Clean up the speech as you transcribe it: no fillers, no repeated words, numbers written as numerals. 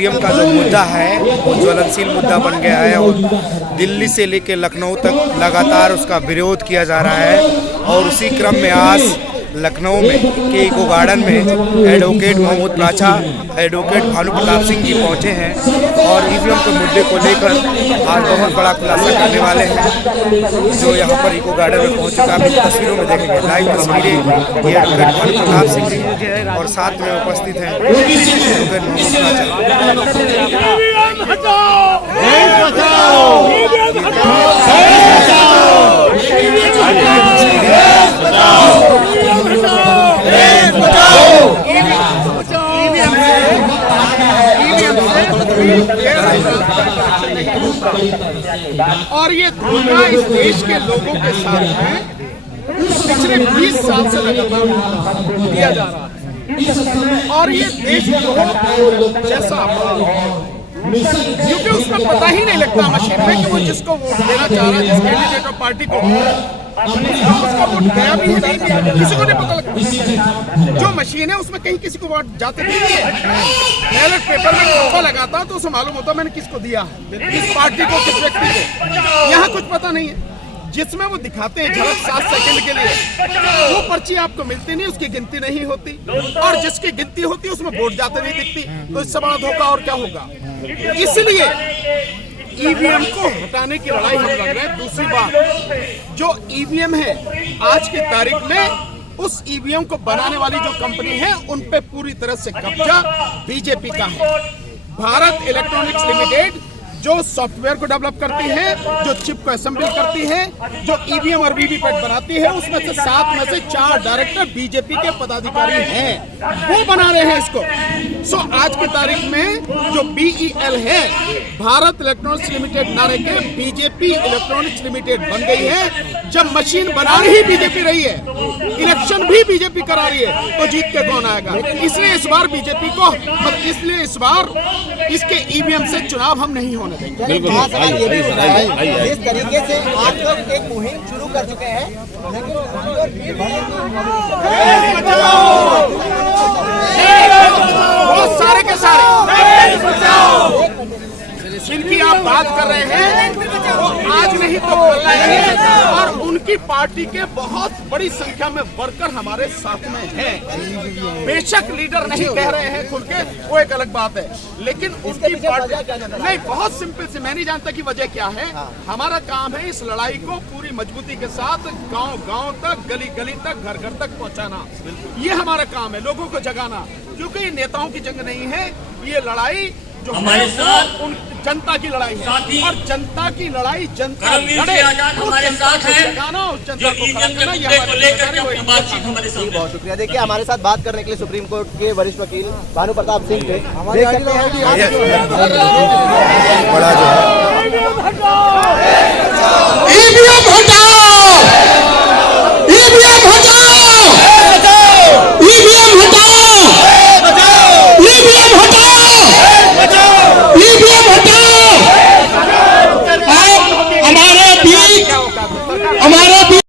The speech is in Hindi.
ईवीएम का जो मुद्दा है वो ज्वलनशील मुद्दा बन गया है और दिल्ली से लेकर लखनऊ तक लगातार उसका विरोध किया जा रहा है। और उसी क्रम में आज लखनऊ में के इको गार्डन में एडवोकेट मोहम्मद प्राचा, एडवोकेट भानु प्रताप सिंह जी पहुंचे हैं और ईवीएम के मुद्दे को लेकर आज बहुत बड़ा खुलासा करने वाले हैं। जो यहाँ पर इको गार्डन में पहुँचे आप इन तस्वीरों में देखेंगे, लाइव तस्वीरें ये एडवोकेट भानु प्रताप सिंह जी और साथ में उपस्थित हैं एडवोकेट मोहम्मद और ये धोखा इस देश के लोगों के साथ है पिछले 20 साल से लगातार दिया जा रहा है। और ये देश जैसा क्योंकि उसमें पता ही नहीं लगता मशीन में कि वो जिसको वोट देना चाह रहा है, जिस कैंडिडेट और पार्टी को उसका वोट गया भी है नहीं, किसी को नहीं पता लगता। जो मशीन है उसमें कहीं किसी को वोट जाते नहीं है। बैलेट पेपर में टोपा लगाता तो उसे मालूम होता मैंने किसको दिया, किस पार्टी को, किस व्यक्ति को। यहाँ कुछ पता नहीं है। जिसमें वो दिखाते हैं झलक 7 सेकंड के लिए, वो पर्ची आपको मिलती नहीं, उसकी गिनती नहीं होती। और जिसकी गिनती होती है उसमें वोट जाते नहीं दिखती। तो इससे बड़ा धोखा और क्या होगा। इसलिए ईवीएम को हटाने की लड़ाई हम लड़ रहे हैं। दूसरी बात, जो ईवीएम है आज की तारीख में उस ईवीएम को बनाने वाली जो कंपनी है उन पे पूरी तरह से कब्जा बीजेपी का है। भारत इलेक्ट्रॉनिक्स लिमिटेड जो सॉफ्टवेयर को डेवलप करती है, जो चिप को असेंबल करती है, जो ईवीएम और वीवीपैट बनाती है, उसमें से 7 में से 4 डायरेक्टर बीजेपी के पदाधिकारी हैं। वो बना रहे हैं इसको। सो आज की तारीख में जो BEL है, भारत इलेक्ट्रॉनिक्स लिमिटेड ना रह के बीजेपी इलेक्ट्रॉनिक्स लिमिटेड बन गई है। जब मशीन बना रही बीजेपी रही है, इलेक्शन भी बीजेपी करा रही है, तो जीत के कौन आएगा। इसलिए इस बार बीजेपी को, इसलिए इस बार इसके ईवीएम से चुनाव हम नहीं होने देंगे। ये भी हो रहा है जिस तरीके से आप लोग एक मुहिम शुरू कर चुके हैं, बहुत सारे के सारे जिनकी आप बात कर रहे हैं वो आज नहीं तो कल आएंगे। और उनकी पार्टी के बहुत बड़ी संख्या में वर्कर हमारे साथ में हैं। बेशक लीडर नहीं कह रहे हैं खुल के, वो एक अलग बात है, लेकिन उनकी पार्टी नहीं, बहुत सिंपल से, मैं नहीं जानता कि वजह क्या है। हमारा काम है इस लड़ाई को पूरी मजबूती के साथ गांव गांव तक, गली गली तक, घर घर तक पहुंचाना। ये हमारा काम है, लोगों को जगाना। क्योंकि ये नेताओं की जंग नहीं है, ये लड़ाई जो हमारे साथ उन जनता की लड़ाई है। और जनता की लड़ाई जनता लड़े, हमारे साथ है। जनता को लेकर बातचीत हमारे साथ। बहुत शुक्रिया। देखिए हमारे साथ बात करने के लिए सुप्रीम कोर्ट के वरिष्ठ वकील भानु प्रताप सिंह थे। बड़ा जो है